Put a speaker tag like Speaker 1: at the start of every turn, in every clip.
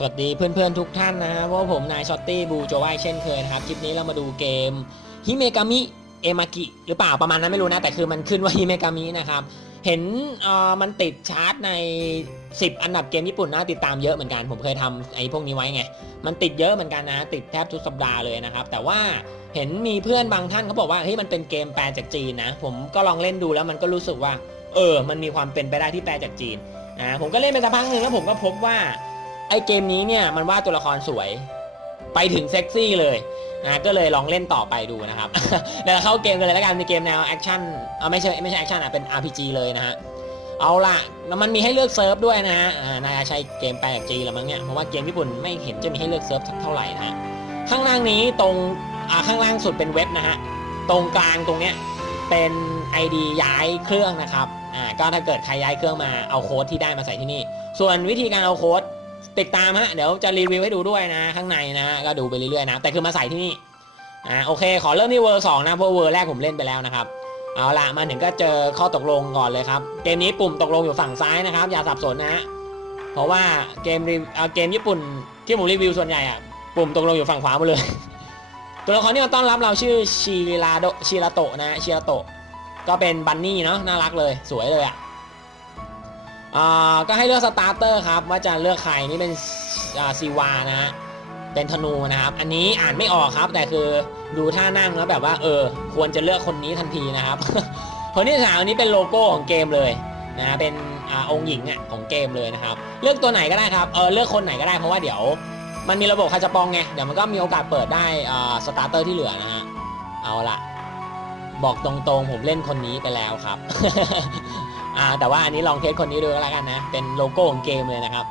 Speaker 1: สวัสดีเพื่อนๆทุกท่านนะฮะเพราะว่าผมนายช็อตตี้บูโจไวเช่นเคยนะครับ คลิปนี้เรามาดูเกมฮิเมกามิเอมากิหรือเปล่าประมาณนั้นไม่รู้นะ แต่คือมันขึ้นว่าฮิเมกามินะครับ เห็นเอ่อมันติดชาร์ตใน 10 อันดับเกมญี่ปุ่นน่าติดตามเยอะเหมือนกัน ผมเคยทำไอ้พวกนี้ไว้ไง มันติดเยอะเหมือนกันนะติดแทบทุกสัปดาห์เลยนะครับ แต่ว่าเห็นมีเพื่อนบางท่านเขาบอกว่าเฮ้ยมันเป็นเกมแปลจากจีนนะ ผมก็ลองเล่นดูแล้วมันก็รู้สึกว่า เออ มันมีความเป็นไปได้ที่แปลจากจีนนะผมก็เล่นไปสักพักหนึ่งแล้วผมก็พบว่า ไอเกมนี้เนี่ยมันว่าตัวละครสวยไปถึงเซ็กซี่เลยนะก็เลยลองเล่นต่อไปดูนะครับเดี๋ยวเข้าเกมกันเลยแล้วกันมีเกมแนวแอคชั่นเอาไม่ใช่ไม่ใช่แอคชั่นอะเป็น RPG เลยนะฮะเอาละแล้วมันมีให้เลือกเซิร์ฟด้วยนะฮะน่าจะใช่เกมแปลจากจีละมั้งเนี่ยเพราะว่าเกมญี่ปุ่นไม่เห็นจะมีให้เลือกเซิร์ฟสักเท่าไหร่นะฮะข้างล่างนี้ตรงข้างล่างสุดเป็นเว็บนะฮะตรงกลางตรงเนี้ยเป็น ID ย้ายเครื่องนะครับอ่าก็ถ้าเกิดใครย้ายเครื่องมาเอาโค้ดที่ได้มาใส่ที่นี่ ส่วนวิธีการเอาโค้ด ติดตามฮะเดี๋ยวจะรีวิวให้ดูด้วยนะ ข้างในนะก็ดูไปเรื่อยๆนะแต่คือมาใส่ที่นี่อ่าโอเค ขอเริ่มที่เวอร์สองนะเพราะเวอร์แรกผมเล่นไปแล้วนะครับเอาละมาถึงก็เจอข้อตกลงก่อนเลยครับเกมนี้ปุ่มตกลงอยู่ฝั่งซ้ายนะครับ อย่าสับสนนะฮะเพราะว่าเกมรีเกมญี่ปุ่นที่ผมรีวิวส่วนใหญ่อะปุ่มตกลงอยู่ฝั่งขวาหมดเลย ตัวละครที่มาต้อนรับเราชื่อชิราโดชิราโตะนะชิราโตะก็เป็นบันนี่เนาะน่ารักเลยสวยเลยอะ อ่าก็ให้เลือกสตาร์เตอร์ครับว่าจะเลือกใครนี่เป็นซีวานะฮะเป็นธนูนะครับ อันนี้อ่านไม่ออกครับ แต่คือดูท่านั่งแล้วแบบว่า เออ ควรจะเลือกคนนี้ทันทีนะครับคนที่สามอันนี้เป็นโลโก้ของเกมเลยนะเป็นอองค์หญิงอะของเกมเลยนะครับ เลือกตัวไหนก็ได้ครับเออเลือกคนไหนก็ได้เพราะว่าเดี๋ยว มันมีระบบคาจะปองไงเดี๋ยวมันก็มีโอกาสเปิดได้อ่าสตาร์เตอร์ที่เหลือนะฮะเอาละบอกตรงๆผมเล่นคนนี้ไปแล้วครับ่าแต่ว่าอันนี้ลองเทสคนนี้ดูแล้วกันนะ เป็นโลโก้ของเกมเลยนะครับ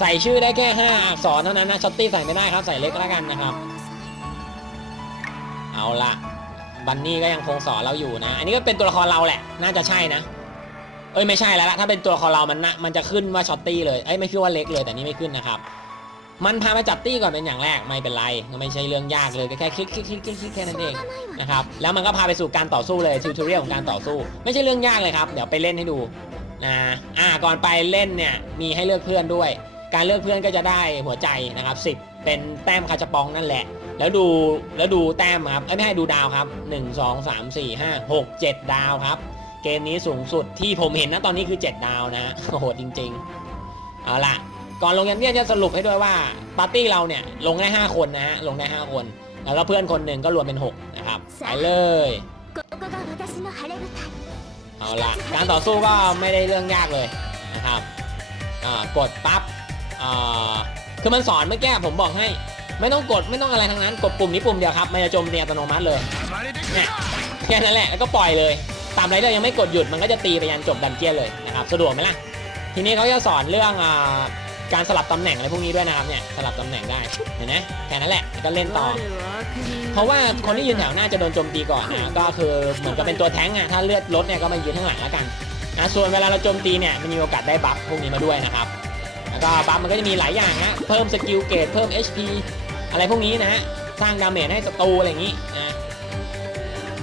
Speaker 1: ใส่ชื่อได้แค่ 5 อักษรเท่านั้นนะช็อตตี้ใส่ไม่ได้ครับ ใส่เล็กแล้วกันนะครับ เอาละบันนี่ก็ยังคงสอนเราอยู่นะ อันนี้ก็เป็นตัวละครเราแหละ น่าจะใช่นะ เอ้ยไม่ใช่แล้วละถ้าเป็นตัวละครเรามันนะมันจะขึ้นว่าช็อตตี้เลย เอ้ยไม่ขึ้นว่าเล็กเลยแต่นี่ไม่ขึ้นนะครับ มันพามาจับตี้ก่อนเป็นอย่างแรกไม่เป็นไรไม่ใช่เรื่องยากเลยก็แค่คลิกคลิกคลิกคลิกคลิกแค่นั้นเองนะครับแล้วมันก็พาไปสู่การต่อสู้เลยทิวทอเรียของการต่อสู้ ไม่ใช่เรื่องยากเลยครับ เดี๋ยวไปเล่นให้ดูนะอ่าก่อนไปเล่นเนี่ยมีให้เลือกเพื่อนด้วย การเลือกเพื่อนก็จะได้หัวใจนะครับ10 เป็นแต้มคาชปองนั่นแหละ แล้วดูแล้วดูแต้มครับไม่ให้ดูดาวครับ 1 2 3 4 5 6 7 ดาวครับ เกมนี้สูงสุดที่ผมเห็นนะตอนนี้คือ 7 ดาวนะฮะโหดจริง ๆ เอาล่ะ ก่อนลงยันเนี่ยจะสรุปให้ด้วยว่าปาร์ตี้เราเนี่ยลงได้ 5 คนนะฮะลงได้ 5 คน แล้วก็เพื่อนคนหนึ่งก็รวมเป็น 6 นะครับไปเลยเอาละการต่อสู้ก็ไม่ได้เรื่องยากเลยนะครับกดปั๊บคือมันสอนเมื่อกี้ผมบอกให้ไม่ต้องกดไม่ต้องอะไรทั้งนั้น กดปุ่มนี้ปุ่มเดียวครับมันจะโจมเนี่ยอัตโนมัติเลยเนี่ยแค่นั้นแหละแล้วก็ปล่อยเลย ตามไรเดอร์ยังไม่กดหยุดมันก็จะตีไปยันจบดันเจี้ยเลยนะครับสะดวกไหมล่ะทีนี้เขาจะสอนเรื่องอ การสลับตำแหน่งอะไรพวกนี้ด้วยนะครับเนี่ยสลับตำแหน่งได้เห็นไหมแค่นั้นแหละแล้วก็เล่นต่อ เพราะว่าคนที่ยืนแถวหน้าจะโดนโจมตีก่อนนะก็คือเหมือนกับเป็นตัวแท้งอะถ้าเลือดลดเนี่ยก็มายืนข้างหลังแล้วกันนะส่วนเวลาเราโจมตีเนี่ยมันมีโอกาสได้บัฟพวกนี้มาด้วยนะครับแล้วก็บัฟมันก็จะมีหลายอย่างนะเพิ่มสกิลเกรดเพิ่ม HP อะไรพวกนี้นะฮะสร้างดาเมจให้ศัตรูอะไรอย่างนี้นะ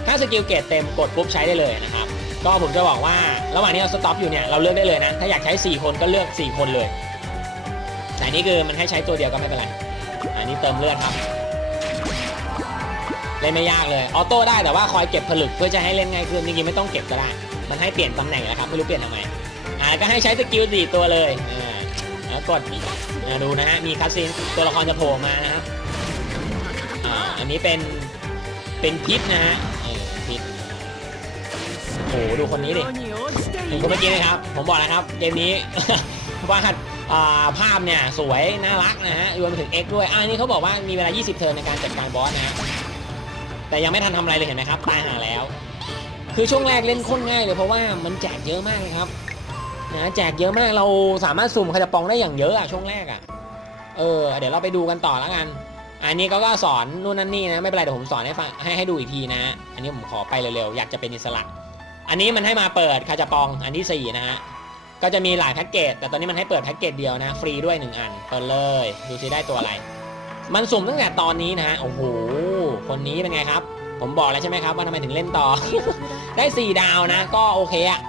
Speaker 1: ถ้าสกิลเกรดเต็มกดปุ๊บใช้ได้เลยนะครับก็ผมจะบอกว่าระหว่างที่เราสต็อปอยู่เนี่ยเราเลือกได้เลยนะถ้าอยากใช้ 4 คนก็เลือก 4 คนเลยแต่ นี่คือมันให้ใช้ตัวเดียวก็ไม่เป็นไร อันนี้เติมเลือดครับ เล่นไม่ยากเลย ออโต้ได้แต่ว่าคอยเก็บผลึกเพื่อจะให้เล่นง่ายขึ้นจริงๆไม่ต้องเก็บก็ได้ มันให้เปลี่ยนตำแหน่งแล้วครับไม่รู้เปลี่ยนทำไม อ่าก็ให้ใช้สกิลสี่ตัวเลย อ่าแล้วกดอ่าดูนะฮะ มีคัสซีนตัวละครจะโผล่มานะครับ อ่า อันนี้เป็น เป็นพิษนะฮะเออพิษโอ้โหดูคนนี้ดิเห็นคนเมื่อกี้ไหมครับ ผมบอกแล้วครับ เกมนี้วาดอ่า ภาพเนี่ยสวยน่ารักนะฮะรวมไปถึง X ด้วยอ่านี่เขาบอกว่ามีเวลา 20 เทิร์นในการจัดการบอสนะแต่ยังไม่ทันทำอะไรเลยเห็นไหมครับตายหาแล้ว คือช่วงแรกเล่นค้นง่ายเลยเพราะว่ามันแจกเยอะมากเลยครับนะแจกเยอะมากเราสามารถสุ่มคาจะปองได้อย่างเยอะอะช่วงแรกอะเออเดี๋ยวเราไปดูกันต่อแล้วกันอันนี้เขาก็สอนนู่นนั่นนี่นะไม่เป็นไรเดี๋ยวผมสอนให้ฟังให้ให้ดูอีกทีนะอันนี้ผมขอไปเร็วๆอยากจะเป็นอิสระ อันนี้มันให้มาเปิดคาจะปองอันที่สี่นะฮะ ก็จะมีหลายแพ็กเกจแต่ตอนนี้มันให้เปิดแพ็กเกจเดียวนะ ฟรีด้วยหนึ่งอันเปิดเลย ดูซิได้ตัวอะไร มันสุ่มตั้งแต่ตอนนี้นะฮะโอ้โหคนนี้เป็นไงครับ ผมบอกแล้วใช่ไหมครับว่าทำไมถึงเล่นต่อ ได้ 4 ดาวนะ ก็โอเคอะ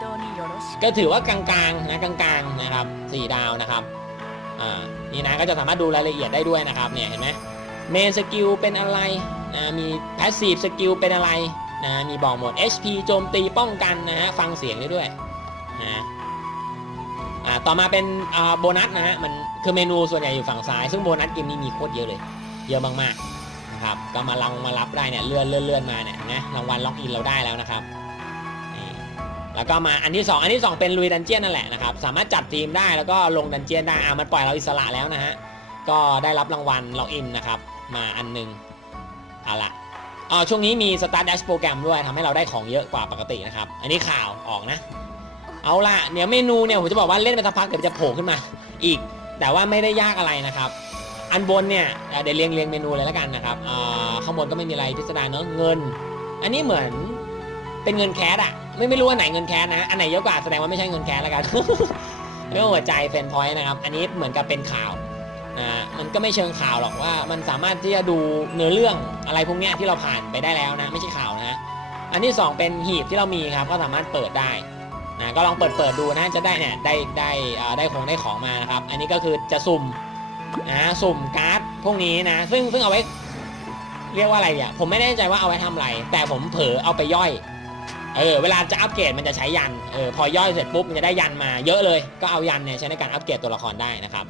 Speaker 1: ก็ถือว่ากลางๆนะกลางๆนะครับ4ดาวนะครับอ่านี่นะก็จะสามารถดูรายละเอียดได้ด้วยนะครับเนี่ยเห็นไหมเมนสกิลเป็นอะไรนะมีแพสซีฟสกิลเป็นอะไรนะมีบอกหมด HP โจมตีป้องกันนะฮะฟังเสียงได้ด้วยนะ ต่อมาเป็นโบนัสนะฮะมันคือเมนูส่วนใหญ่อยู่ฝั่งซ้าย ซึ่งโบนัสเกมนี้มีโคตรเยอะเลย เยอะมากๆนะครับก็มาลังมารับได้เนี่ยเลื่อนเลื่อนเลื่อนมาเนี่ยนะรางวัลล็อกอินเราได้แล้วนะครับแล้วก็มาอันที่ 2 อันที่ 2 เป็นลุยดันเจียนนั่นแหละนะครับสามารถจัดทีมได้แล้วก็ลงดันเจียนได้อะมันปล่อยเราอิสระแล้วนะฮะก็ได้รับรางวัลล็อกอินนะครับมาอันหนึงเอาละอ๋อช่วงนี้มี Start Dash โปรแกรมด้วยทำให้เราได้ของเยอะกว่าปกตินะครับ อันนี้ข่าวออกนะ เอาละเดี๋ยวเมนูเนี่ยผมจะบอกว่าเล่นไปสักพักเดี๋ยวจะโผล่ขึ้นมา อีก แต่ว่าไม่ได้ยากอะไรนะครับ อันบนเนี่ยเดี๋ยวเรียงเรียงเมนูเลยแล้วกันนะครับอ่าข้างบนก็ไม่มีอะไรพิสดารเนอะเงิน อันนี้เหมือนเป็นเงินแคสอะไม่ไม่รู้ว่าไหนเงินแคสนะอันไหนเยอะกว่าแสดงว่าไม่ใช่เงินแคสแล้วกันเรื่องหัวใจเฟนพอยต์นะครับ อันนี้เหมือนกับเป็นข่าวนะมันก็ไม่เชิงข่าวหรอกว่า มันสามารถที่จะดูเนื้อเรื่องอะไรพวกนี้ที่เราผ่านไปได้แล้วนะ ไม่ใช่ข่าวนะ อันที่สองเป็นหีบที่เรามีครับ ก็สามารถเปิดได้ นะก็ลองเปิดเปิดดูนะจะได้เนี่ยได้ได้ได้ของได้ของมานะครับ อันนี้ก็คือจะสุ่มนะสุ่มการ์ดพวกนี้นะ ซึ่งซึ่งเอาไว้เรียกว่าอะไรอะผมไม่แน่ใจว่าเอาไว้ทำอะไร แต่ผมเผลอเอาไปย่อยเออเวลาจะอัปเกรดมันจะใช้ยันเออพอย่อยเสร็จปุ๊บมันจะได้ยันมาเยอะเลย ก็เอายันเนี่ยใช้ในการอัปเกรดตัวละครได้นะครับ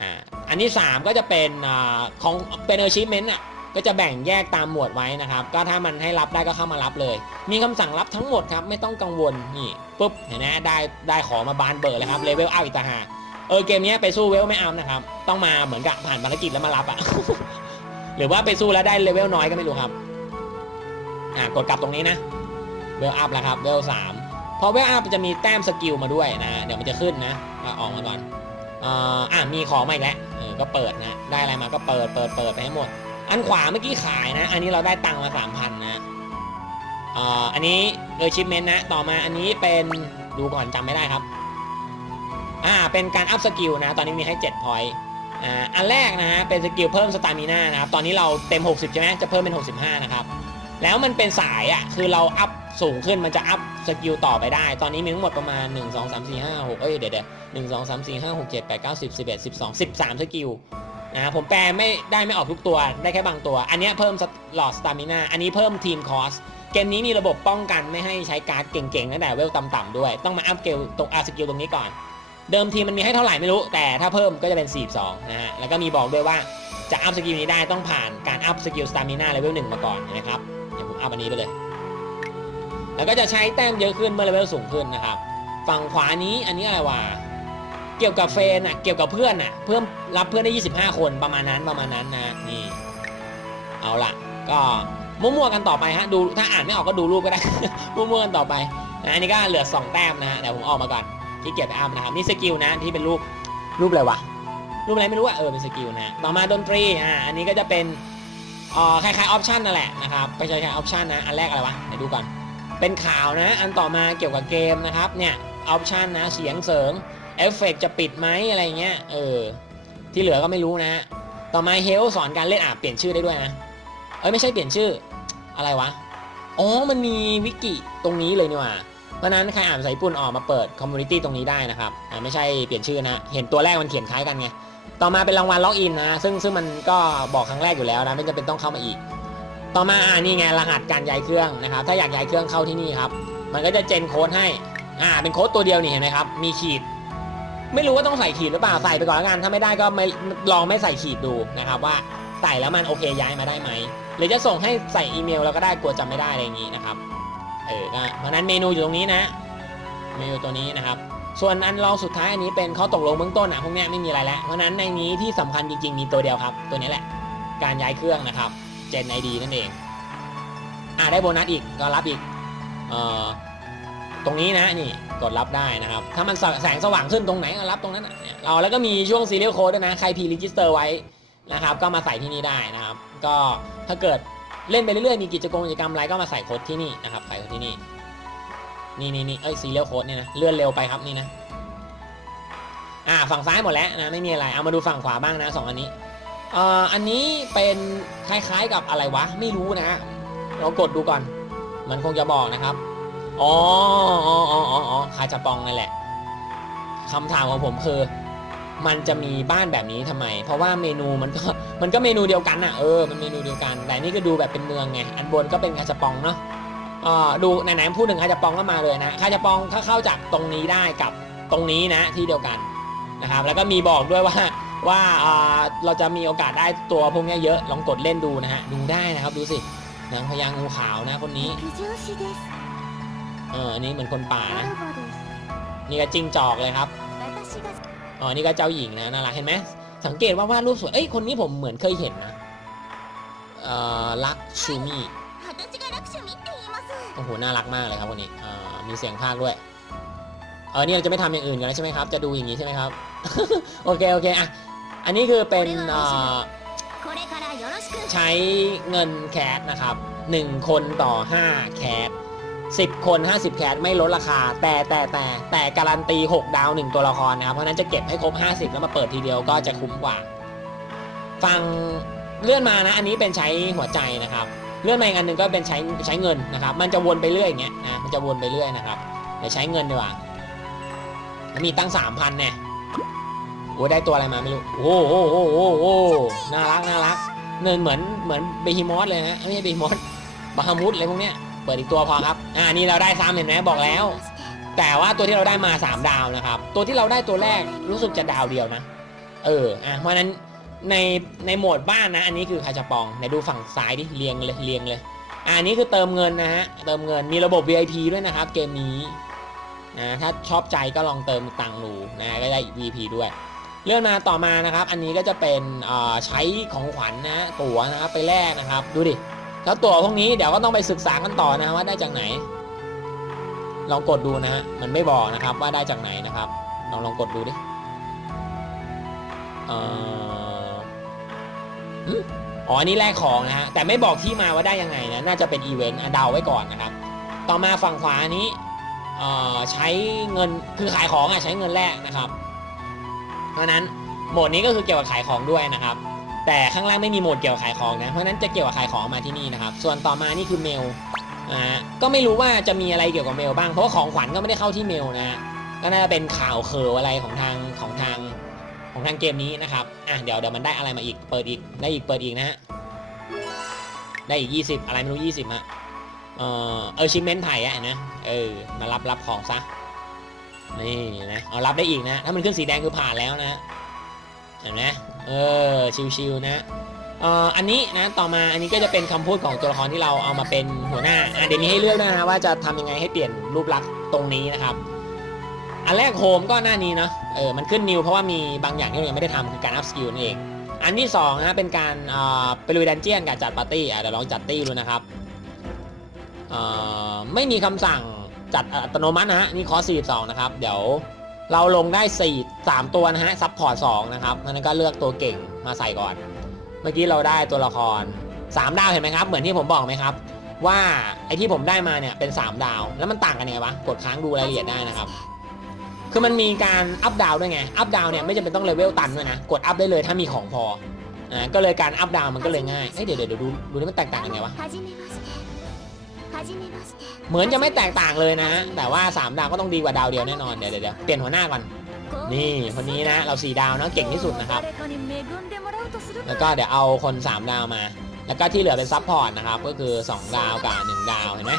Speaker 1: อ่าอันที่ 3 ก็จะเป็นอ่าของเป็น achievement อะ ก็จะแบ่งแยกตามหมวดไว้นะครับ ก็ถ้ามันให้รับได้ก็เข้ามารับเลย มีคำสั่งรับทั้งหมดครับไม่ต้องกังวลนี่ปุ๊บเห็นไหมได้ได้ของมาบานเบอร์เลยครับเลเวลอัพอีกต่างหากเออเกมนี้ไปสู้เวลไม่เอานะครับ ต้องมาเหมือนกับผ่านภารกิจแล้วมารับอะหรือว่าไปสู้แล้วได้เลเวลน้อยก็ไม่รู้ครับอ่ากดกลับตรงนี้นะเวลอัพแล้วครับเวลสามพอเวลอัพจะมีแต้มสกิลมาด้วยนะ เดี๋ยวมันจะขึ้นนะออกมาก่อนอ่ามีของมาอีกแล้วเออก็เปิดนะ ได้อะไรมาก็เปิดเปิดเปิดไปให้หมด อันขวาเมื่อกี้ขายนะ อันนี้เราได้ตังค์มาสามพันนะอ่าอันนี้เออชิปเมนต์นะ ต่อมาอันนี้เป็นดูก่อนจำไม่ได้ครับ อ่า เป็นการอัพสกิลนะ ตอนนี้มีให้7พอยต์อ่า อันแรกนะฮะ เป็นสกิลเพิ่มสตามิน่านะครับ ตอนนี้เราเต็ม 60 ใช่ไหม จะเพิ่มเป็น 65 นะครับ แล้วมันเป็นสายอะ คือเราอัพสูงขึ้น มันจะอัพสกิลต่อไปได้ ตอนนี้มีทั้งหมดประมาณ 1 2 3 4 5 6 เอ้ย เดี๋ยวเดี๋ยว1 2 3 4 5 6 7 8 9 10 11 12 13สกิล นะผมแปลไม่ได้ไม่ออกทุกตัวได้แค่บางตัว อันนี้เพิ่มหลอดสตามิน่าอันนี้เพิ่มทีมคอสเกมนี้มีระบบป้องกันไม่ให้ใช้การ์ดเก่งๆตั้งแต่เวลต่ำๆด้วย ต้องมาอัพเกลตรงอาสกิลตรงนี้ก่อน เดิมทีมันมีให้เท่าไหร่ไม่รู้ แต่ถ้าเพิ่มก็จะเป็น 42 นะฮะ แล้วก็มีบอกด้วยว่าจะอัพสกิลนี้ได้ต้องผ่านการอัพสกิลสตามิน่าเลเวลหนึ่งมาก่อนนะครับเดี๋ยวผมอัพอันนี้ไปเลย แล้วก็จะใช้แต้มเยอะขึ้นเมื่อเลเวลสูงขึ้นนะครับ ฝั่งขวานี้อันนี้อะไรวะ เกี่ยวกับเฟนอะเกี่ยวกับเพื่อนอะเพิ่มรับเพื่อนได้ 25 คนประมาณนั้นประมาณนั้นนะนี่ เอาละก็มั่วๆกันต่อไปฮะดูถ้าอ่านไม่ออกก็ดูรูปก็ได้ มั่วๆกันต่อไปนะอันนี้ก็เหลือ 2 แต้มนะฮะเดี๋ยวผมออกมาก่อนที่เกียจไปอัพนะครับนี่สกิลนะที่เป็นรูปรูปอะไรวะรูปอะไรไม่รู้อะเออเป็นสกิลนะต่อมาดนตรีอ่าอันนี้ก็จะเป็นอ่อคล้ายๆออปชันนั่นแหละนะครับไปใช้คล้ายออปชันนะอันแรกอะไรวะเดี๋ยวดูก่อนเป็นข่าวนะ อันต่อมาเกี่ยวกับเกมนะครับเนี่ยออปชันนะเสียงเสริง เอฟเฟกจะปิดไหมอะไรเงี้ย เออ ที่เหลือก็ไม่รู้นะ ต่อมาเฮลสอนการเล่นอะเปลี่ยนชื่อได้ด้วยนะ เอ้ยไม่ใช่เปลี่ยนชื่อ อะไรวะ อ๋อ มันมีวิกิตรงนี้เลยนี่หว่า เพราะฉะนั้นใครอ่านภาษาญี่ปุ่นออกมาเปิดคอมมูนิตี้ตรงนี้ได้นะครับ อ่าไม่ใช่เปลี่ยนชื่อนะ เห็นตัวแรกมันเขียนคล้ายกันไง ต่อมาเป็นรางวัลล็อกอินนะ ซึ่งซึ่งมันก็บอกครั้งแรกอยู่แล้วนะไม่จำเป็นต้องเข้ามาอีก ต่อมาอ่านี่ไงรหัสการย้ายเครื่องนะครับ ถ้าอยากย้ายเครื่องเข้าที่นี่ครับ มันก็จะเจนโค้ดให้ อ่า เป็นโค้ดตัวเดียวนี่เห็นไหมครับ มีขีด ไม่รู้ว่าต้องใส่ขีดหรือเปล่าใส่ไปก่อนแล้วกันถ้าไม่ได้ก็ไม่ลองไม่ใส่ขีดดูนะครับว่าใส่แล้วมันโอเคย้ายมาได้ไหมหรือจะส่งให้ใส่อีเมลแล้วก็ได้กลัวจำไม่ได้อะไรอย่างนี้นะครับเออก็เพราะนั้นเมนูอยู่ตรงนี้นะ เมนูตัวนี้นะครับ ส่วนอันรองสุดท้ายอันนี้เป็นข้อตกลงเบื้องต้นอะพวกเนี้ยไม่มีอะไรแล้วเพราะนั้นในนี้ที่สำคัญจริงๆมีตัวเดียวครับ ตัวนี้แหละ การย้ายเครื่องนะครับ Gen ID นั่นเองอ่าได้โบนัสอีกก็รับอีกเอ่อตรงนี้นะนี่ กดรับได้นะครับ ถ้ามันแสงสว่างขึ้นตรงไหนก็รับตรงนั้นเราแล้วก็มีช่วง serial code ด้วยนะ ใครพีรีจิสเตอร์ไว้นะครับ ก็มาใส่ที่นี่ได้นะครับ ก็ถ้าเกิดเล่นไปเรื่อยๆ มีกิจกรรมกิจกรรมอะไรก็มาใส่โค้ดที่นี่นะครับ ใส่โค้ดที่นี่ นี่นี่นี่เอ้ยซีเรียลโค้ดเนี่ยนะ เลื่อนเร็วไปครับนี่นะ อ่า ฝั่งซ้ายหมดแล้วนะ ไม่มีอะไร เอามาดูฝั่งขวาบ้างนะสองอันนี้เอ่ออันนี้เป็นคล้ายๆกับอะไรวะ ไม่รู้นะฮะเรากดดูก่อน มันคงจะบอกนะครับ อ๋ออ๋ออ๋ออ๋อคาจาปองนั่นแหละคำถามของผมคือ มันจะมีบ้านแบบนี้ทำไม เพราะว่าเมนูมันก็มันก็เมนูเดียวกันอะเออมันเมนูเดียวกันแต่นี่ก็ดูแบบเป็นเมืองไงอันบนก็เป็นคาจาปองเนาะอ่าดูไหนๆพูดถึงคาจาปองก็มาเลยนะคาจาปองถ้าเข้าจากตรงนี้ได้กับตรงนี้นะที่เดียวกันนะครับ แล้วก็มีบอกด้วยว่าว่าอ่าเราจะมีโอกาสได้ตัวพวกนี้เยอะลองกดเล่นดูนะฮะดูได้นะครับดูสินางพยางงูขาวนะคนนี้ เอออันนี้เหมือนคนป่านะ นี่ก็จริงจอกเลยครับ อ๋อ นี่ก็เจ้าหญิงนะน่ารักเห็นไหม สังเกตว่าวาดรูปสวย เอ้ย คนนี้ผมเหมือนเคยเห็นนะ เอ่อ ลักชูมิโอ้โห น่ารักมากเลยครับคนนี้อ่ามีเสียงภาคด้วย เออเนี่เราจะไม่ทำอย่างอื่นกันใช่ไหมครับ จะดูอย่างนี้ใช่ไหมครับ โอเค โอเค อะ อันนี้คือเป็นใช้เงินแคสนะครับ 1 คนต่อ 5 แคส 10 คน 50 แคสไม่ลดราคา แต่แต่แต่แต่การันตี 6 ดาว 1 ตัวละครนะครับ เพราะนั้นจะเก็บให้ครบ 50 แล้วมาเปิดทีเดียวก็จะคุ้มกว่า ฟังเลื่อนมานะ อันนี้เป็นใช้หัวใจนะครับ เลื่อนมาอีกอันหนึ่งก็เป็นใช้ใช้เงินนะครับ มันจะวนไปเรื่อยอย่างเงี้ยนะมันจะวนไปเรื่อยนะครับเดี๋ยวใช้เงินดีกว่ามีตั้ง 3,000เนี่ยโอ้ได้ตัวอะไรมาไม่รู้โอ้โหโอ้โหโอ้โอ้น่ารักน่ารักเนินเหมือนเหมือนเบฮิมอสเลยนะไม่ใช่เบฮิมอสบาฮามุดอะไรพวกเนี้ย เปิดอีกตัวพอครับ อ่า นี่เราได้ซ้ำเห็นไหมบอกแล้ว แต่ว่าตัวที่เราได้มา 3 ดาวนะครับ ตัวที่เราได้ตัวแรกรู้สึกจะดาวเดียวนะ เออ อะ เพราะนั้นในในโหมดบ้านนะ อันนี้คือคาชาปองไหนดูฝั่งซ้ายดิ เรียงเลยเรียงเลย อ่าอันนี้คือเติมเงินนะฮะ เติมเงิน มีระบบ VIP ด้วยนะครับ เกมนี้นะถ้าชอบใจก็ลองเติมตังค์ดูนะก็ได้ VIP ด้วย เลื่อนมาต่อมานะครับ อันนี้ก็จะเป็นอ่อใช้ของขวัญนะตั๋วนะครับไปแลกนะครับ ดูดิ แล้วตั๋วพวกนี้เดี๋ยวก็ต้องไปศึกษากันต่อนะว่าได้จากไหน ลองกดดูนะฮะมันไม่บอกนะครับว่าได้จากไหนนะครับ ลองลองกดดูดิเอ่ออ๋ออันนี้แลกของนะฮะแต่ไม่บอกที่มาว่าได้ยังไงนะน่าจะเป็นอีเวนต์เดาไว้ก่อนนะครับ ต่อมาฝั่งขวานี้เอ่อใช้เงินคือขายของอะใช้เงินแลกนะครับ เพราะนั้นโหมดนี้ก็คือเกี่ยวกับขายของด้วยนะครับ แต่ข้างล่างไม่มีโหมดเกี่ยวกับขายของนะ เพราะนั้นจะเกี่ยวกับขายของมาที่นี่นะครับ ส่วนต่อมานี่คือเมลอ่าก็ไม่รู้ว่าจะมีอะไรเกี่ยวกับเมลบ้าง เพราะว่าของขวัญก็ไม่ได้เข้าที่เมลนะ ก็น่าจะเป็นข่าวเคออะไรของทางของทางของทางเกมนี้นะครับ อะเดี๋ยวเดี๋ยวมันได้อะไรมาอีก เปิดอีก ได้อีก เปิดอีกนะฮะ ได้อีก 20 อะไรไม่รู้ 20ฮะ เออเออชิมเมนไถ่อะเห็นไหมเออ มารับรับของซะ นี่นะ เอารับได้อีกนะ ถ้ามันขึ้นสีแดงคือผ่านแล้วนะ เห็นไหมเออชิวๆนะเอ่ออันนี้นะต่อมาอันนี้ก็จะเป็นคำพูดของตัวละครที่เราเอามาเป็นหัวหน้าอะเดี๋ยวมีให้เลือกด้วยนะว่าจะทำยังไงให้เปลี่ยนรูปลักษณ์ตรงนี้นะครับ อันแรกโฮมก็หน้านี้เนาะเออมันขึ้นนิวเพราะว่ามีบางอย่างที่เรายังไม่ได้ทำคือการอัพสกิลนั่นเอง อันที่สองนะเป็นการเอ่อไปลุยดันเจียนกับจัดปาร์ตี้อะเดี๋ยวลองจัดตี้ดูนะครับเอ่อไม่มีคำสั่งจัดอัตโนมัตินะฮะนี่คอร์ส42นะครับ เดี๋ยว เราลงได้ 4 3 ตัวนะฮะซัพพอร์ต2นะครับเพรานั้นก็เลือกตัวเก่งมาใส่ก่อน เมื่อกี้เราได้ตัวละคร 3 ดาวเห็นไหมครับ เหมือนที่ผมบอกไหมครับ ว่าไอที่ผมได้มาเนี่ยเป็น 3 ดาว แล้วมันต่างกันยังไงวะ กดค้างดูรายละเอียดได้นะครับ คือมันมีการอัพดาวด้วยไง อัพดาวเนี่ยไม่จำเป็นต้องเลเวลตันด้วยนะ กดอัพได้เลยถ้ามีของพอ อ่า ก็เลยการอัพดาวมันก็เลยง่าย เอ้ยเดี๋ยวเดี๋ยวดูดูนี่มันแตกต่างยังไงวะ เหมือนจะไม่แตกต่างเลยนะ แต่ว่า 3 ดาวก็ต้องดีกว่าดาวเดียวแน่นอน เดี๋ยวเดี๋ยวเปลี่ยนหัวหน้าก่อน นี่คนนี้นะ เรา4ดาวนะเก่งที่สุดนะครับ แล้วก็เดี๋ยวเอาคน 3 ดาวมา แล้วก็ที่เหลือเป็นซับพอร์ตนะครับ ก็คือ 2 ดาวกับ 1 ดาวเห็นไหม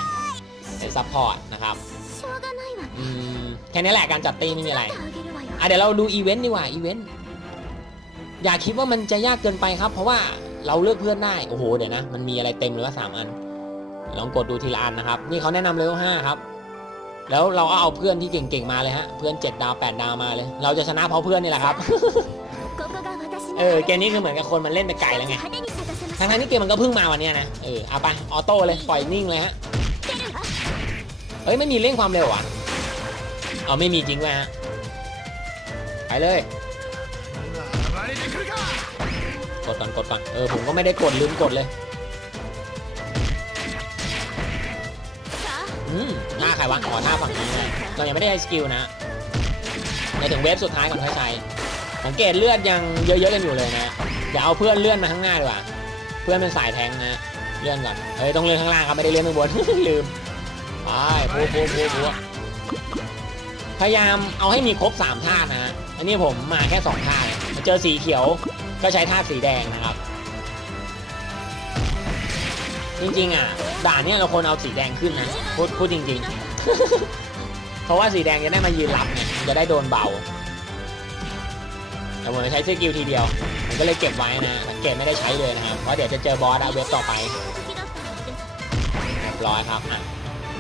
Speaker 1: เป็นซับพอร์ตนะครับอือแค่นี้แหละการจัดตีไม่มีอะไร อะเดี๋ยวเราดูอีเวนต์ดีกว่าอีเวนต์อย่าคิดว่ามันจะยากเกินไปครับ เพราะว่าเราเลือกเพื่อนได้ โอ้โห เดี๋ยวนะ มันมีอะไรเต็มเลยว่าสามอัน ลองกดดูทีละอันนะครับ นี่เขาแนะนำเลเวล5ครับ แล้วเราก็เอาเพื่อนที่เก่งๆมาเลยฮะ เพื่อน 7 ดาว 8 ดาวมาเลย เราจะชนะเพราะเพื่อนนี่แหละครับ เออ เกมนี้คือเหมือนกับคนมันเล่นไปไกลแล้วไง
Speaker 2: ทั้ง
Speaker 1: ทั้งที่เกมมันก็เพิ่งมาวันนี้นะ เออ เอาไป ออโต้เลย ปล่อยนิ่งเลยฮะ เฮ้ย ไม่มีเร่งความเร็วอะเอาไม่มีจริงว่ะฮะ ไปเลย กดก่อนกดก่อน เออ ผมก็ไม่ได้กดลืมกดเลย หน้าใครวะอ๋อหน้าฝั่งนี้นะเรายังไม่ได้ใช้สกิลนะในถึงเวฟสุดท้ายก่อนค่อยใช้สังเกตเลือดยังเยอะๆกันอยู่เลยนะเดี๋ยวเอาเพื่อนเลื่อนมาข้างหน้าดีกว่า เพื่อนเป็นสายแทงนะเลื่อนก่อนเฮ้ยต้องเลื่อนข้างล่างครับไม่ได้เลื่อนข้างบนลืมไปพูพูพูพูพยายามเอาให้มีครบ3ธาตุนะฮะอันนี้ผมมาแค่2ธาตุมาเจอสีเขียวก็ใช้ธาตุสีแดงนะครับ จริงๆอะด่านเนี้ยเราควรเอาสีแดงขึ้นนะพูดพูดจริง ๆ เพราะว่าสีแดงจะได้มายืนรับเนี่ยจะได้โดนเบาแต่ผมจะใช้สกิลทีเดียวผมก็เลยเก็บไว้นะสังเกตไม่ได้ใช้เลยนะครับเพราะเดี๋ยวจะเจอบอสอาเวฟต่อไปเรียบร้อยครับอะ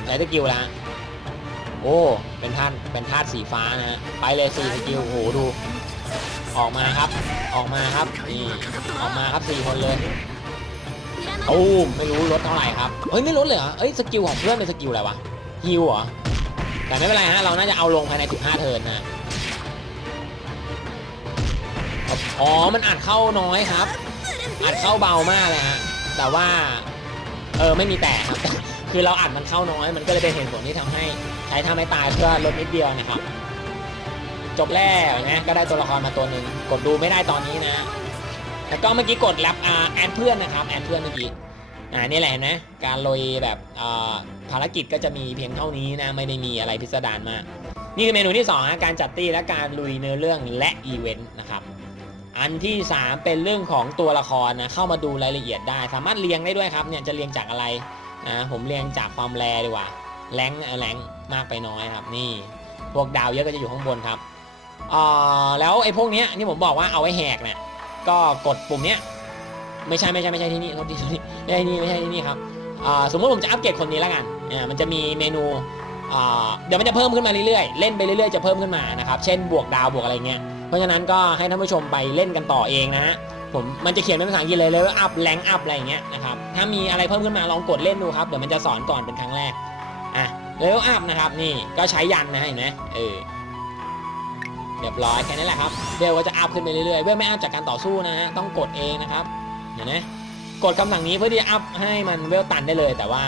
Speaker 1: ใช้สกิลแล้วโอ้เป็นท่านเป็นท่าสีฟ้านะฮะไปเลยสี่สกิลโอ้โหดู ออกมาครับ ออกมาครับนี่ออกมาครับสี่คนเลย ตูมไม่รู้ลดเท่าไหร่ครับเฮ้ยไม่ลดเลยเหรอเอ้ยสกิลของเพื่อนเป็นสกิลอะไรวะฮิวเหรอแต่ไม่เป็นไรฮะเราน่าจะเอาลงภายใน15เทิร์นนะอ๋อมันอัดเข้าน้อยครับ อัดเข้าเบามากเลยฮะแต่ว่าเออไม่มีแต่ครับ คือเราอัดมันเข้าน้อยมันก็เลยเป็นเหตุผลที่ทำให้ใช้ท่าไม่ตายเพื่อลดนิดเดียวนะครับ จบแล้วนะก็ได้ตัวละครมาตัวหนึ่งกดดูไม่ได้ตอนนี้นะ แล้วก็เมื่อกี้กดรับอ่าแอดเพื่อนนะครับแอดเพื่อนเมื่อกี้อ่านี่แหละนะการลอยแบบอ่าภารกิจก็จะมีเพียงเท่านี้นะไม่ได้มีอะไรพิสดารมาก นี่คือเมนูที่2นะการจัดตี้และการลุยเนื้อเรื่องและอีเวนต์นะครับอันที่ 3 เป็นเรื่องของตัวละครนะเข้ามาดูรายละเอียดได้ สามารถเรียงได้ด้วยครับเนี่ยจะเรียงจากอะไรนะผมเรียงจากความแรดีกว่าแรงแรงมากไปน้อยครับนี่ พวกดาวเยอะก็จะอยู่ข้างบนครับอ่าแล้วไอ้พวกเนี้ยที่ผมบอกว่าเอาไว้แหกเนี่ย ก็กดปุ่มเนี้ยไม่ใช่ไม่ใช่ไม่ใช่ที่นี่โทษทีโทษทีไม่ใช่ที่นี่ไม่ใช่ที่นี่ครับสมมติผมจะอัปเกรดคนนี้แล้วกันอ่ามันจะมีเมนูเดี๋ยวมันจะเพิ่มขึ้นมาเรื่อยๆ เล่นไปเรื่อยๆ จะเพิ่มขึ้นมานะครับ เช่นบวกดาวบวกอะไรเงี้ย เพราะฉะนั้นก็ให้ท่านผู้ชมไปเล่นกันต่อเองนะฮะ ผมมันจะเขียนเป็นภาษาอังกฤษเลยเลยว่าอัพแรงอัพอะไรเงี้ยนะครับ ถ้ามีอะไรเพิ่มขึ้นมาลองกดเล่นดูครับ เดี๋ยวมันจะสอนก่อนเป็นครั้งแรก อะเลเวลอัพนะครับนี่ ก็ใช้ยันนะเห็นไหมเออ เรียบร้อยแค่นั้แหละครับเวลก็จะอัพขึ้นไปเรื่อยๆเวลไม่อัพจากการต่อสู้นะฮะต้องกดเองนะครับเห็นไหมกดคำสั่งนี้เพื่อที่จะอัพให้มันเวลตันได้เลยแต่ว่า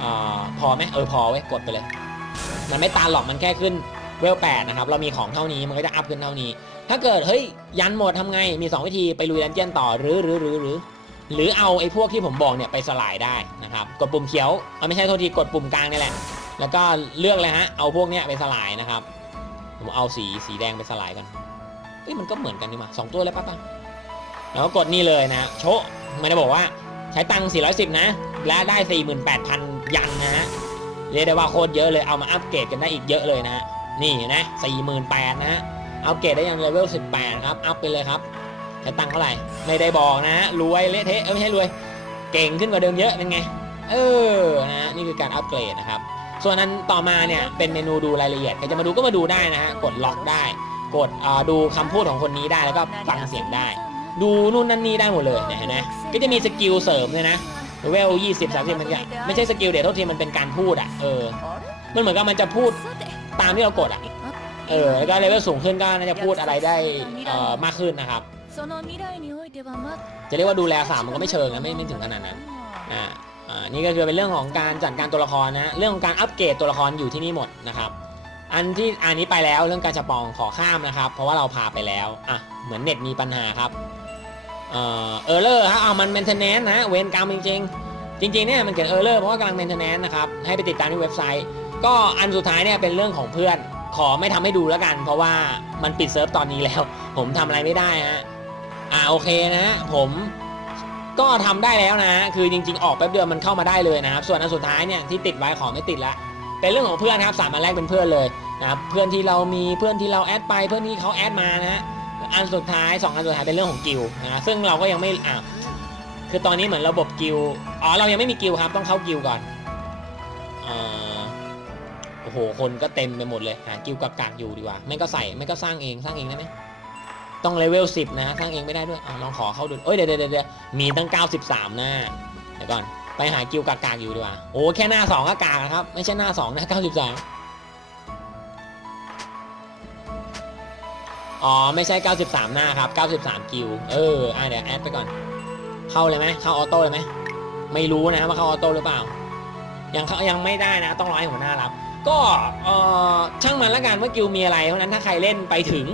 Speaker 1: ออพอไหมเออพอไว้ยกดไปเลย มันไม่ตันหรอกมันแค่ขึ้นเวล8นะครับเรามีของเท่านี้มันก็จะอัพขึ้นเท่านี้ ถ้าเกิดเฮ้ยยันหมดทำไงมี 2 วิธีไปลุยดันเจียนต่อหรือหรือหรือหรือหรือเอาไอ้พวกที่ผมบอกเนี่ยไปสลายได้นะครับกดปุ่มเขียวเอาไม่ใช่โทษทีกดปุ่มกลางนี่แหละ แล้วก็เลือกเลยฮะเอาพวกเนี้ยไปสลายนะครับ ผมเอาสีสีแดงไปสลายกันเอ้ยมันก็เหมือนกันนี่มาสองตัวเลยป่ะป่ะแล้วก็กดนี่เลยนะโชะไม่ได้บอกว่าใช้ตังค์410 นะ และได้ 48,000 ยันนะฮะ เรียกได้ว่าโคตรเยอะเลย เอามาอัปเกรดกันได้อีกเยอะเลยนะฮะ นี่ห็นะ48,000นะฮะ อัปเกรดได้ยังเลเวล 18 ครับ อัพไปเลยครับ ใช้ตังค์เท่าไหร่ ไม่ได้บอกนะ รวยเละเทะ เอ้ยไม่ใช่รวย เก่งขึ้นกว่าเดิมเยอะ เป็นไง เออ นะ นี่คือการอัปเกรดนะครับ ส่วนนั้นต่อมาเนี่ยเป็นเมนูดูรายละเอียดใครจะมาดูก็มาดูได้นะฮะกดล็อกได้ กดดูคำพูดของคนนี้ได้แล้วก็ฟังเสียงได้ ดูนู่นนั่นนี่ได้หมดเลยเห็นไหมก็จะมีสกิลเสริมเนี่ยนะเวลยี่สิบสามสิบมันก็ไม่ใช่สกิลเดี๋ยวทุกทีมันเป็นการพูดอะเออมันเหมือนกับมันจะพูดตามที่เรากดอะเออแล้วก็เลเวลสูงขึ้นก็น่าจะพูดอะไรได้เอ่อมากขึ้นนะครับจะเรียกว่าดูแลสามมันก็ไม่เชิงนะไม่ไม่ถึงขนาดนั้นอ่า อ่านี่ก็คือเป็นเรื่องของการจัดการตัวละครนะเรื่องของการอัปเกรดตัวละครอยู่ที่นี่หมดนะครับอันที่อันนี้ไปแล้วเรื่องการจะปองขอข้ามนะครับ เพราะว่าเราพาไปแล้วอะเหมือนเน็ตมีปัญหาครับเออเออร์เลอร์ฮะเอามันเมนเทนแนนนะเวรกรรมจริง ๆ จริงๆเนี่ยมันเกิดเออร์เลอร์เพราะว่ากำลังเมนเทนแนนนะครับให้ไปติดตามที่เว็บไซต์ ก็อันสุดท้ายเนี่ยเป็นเรื่องของเพื่อนขอไม่ทำให้ดูแล้วกัน เพราะว่ามันปิดเซิร์ฟตอนนี้แล้ว ผมทำอะไรไม่ได้ฮะอ่าโอเคนะผม ก็ทำได้แล้วนะ คือจริง ๆ ออกแป๊บเดียวมันเข้ามาได้เลยนะครับ ส่วนอันสุดท้ายเนี่ยที่ติดไว้ขอไม่ติดละเป็นเรื่องของเพื่อนครับสามอันแรกเป็นเพื่อนเลยนะครับ เพื่อนที่เรามีเพื่อนที่เราแอดไป เพื่อนที่เขาแอดมานะฮะ อันสุดท้ายสองอันสุดท้ายเป็นเรื่องของกิลนะซึ่งเราก็ยังไม่อ่าคือตอนนี้เหมือนระบบกิลอ๋อ เรายังไม่มีกิลครับ ต้องเข้ากิลก่อนอ่อโอ้โห คนก็เต็มไปหมดเลยหากิลด์กักๆอยู่ดีกว่า ไม่ก็ใส่ ไม่ก็สร้างเอง สร้างเองได้ไหม ต้องเลเวล10 นะ สร้างเองไม่ได้ด้วยอลองขอเข้าดูเอ้ยเดี๋ยวเดี๋ยวเดี๋ยวมีตั้ง 93 หน้า เดี๋ยวก่อน ไปหากิวกากากอยู่ดีกว่า โอ้ แค่หน้า 2ก็กากนะครับ ไม่ใช่หน้า 2 นะ 93 อ๋อ ไม่ใช่ 93 หน้าครับ 93 กิว เออ อะเดี๋ยวแอดไปก่อน เข้าเลยไหมเข้าออโต้เลยไหม ไม่รู้นะว่าเข้าออโต้หรือเปล่า ยังเขายังไม่ได้นะ ต้องรอให้หัวหน้ารับ ก็ เออช่างมันละกันว่ากิวมีอะไร เพราะนั้นถ้าใครเล่นไปถึง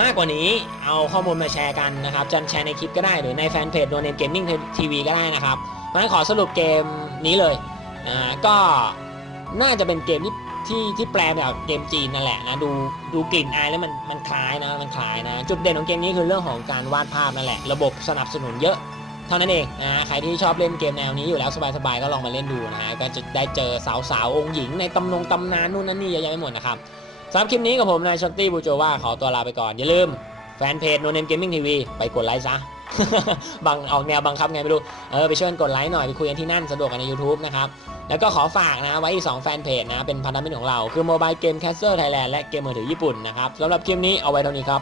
Speaker 1: มากกว่านี้เอาข้อมูลมาแชร์กันนะครับจะแชร์ในคลิปก็ได้หรือในแฟนเพจโดนเนมเกมมิ่งทีวีก็ได้นะครับเพราะฉะนั้นขอสรุปเกมนี้เลยอ่าก็น่าจะเป็นเกมที่ที่ที่แปลมาจากเกมจีนนั่นแหละนะดูดูกลิ่นอายแล้วมันมันคล้ายนะมันคล้ายนะ จุดเด่นของเกมนี้คือเรื่องของการวาดภาพนั่นแหละ ระบบสนับสนุนเยอะ เท่านั้นเองนะใครที่ชอบเล่นเกมแนวนี้อยู่แล้วสบายๆก็ลองมาเล่นดูนะฮะก็จะได้เจอสาวๆองค์หญิงในตำนงตำนานนู่นนั่นนี่เยอะแยะไปหมดนะครับ สำหรับคลิปนี้กับผมนายช็อตตี้บูโจว่าขอตัวลาไปก่อน อย่าลืมแฟนเพจโนเนมเกมมิ่งทีวีไปกดไลค์ซะบังออกแนวบังคับไงไม่รู้ เออไปช่วยกันกดไลค์หน่อย ไปคุยกันที่นั่นสะดวกกันใน YouTube นะครับ แล้วก็ขอฝากนะไว้อีก 2 แฟนเพจนะ เป็นพันธมิตรของเรา คือ Mobile Game Caster Thailand และเกมมือถือญี่ปุ่นนะครับสำหรับคลิปนี้เอาไว้เท่านี้ครับ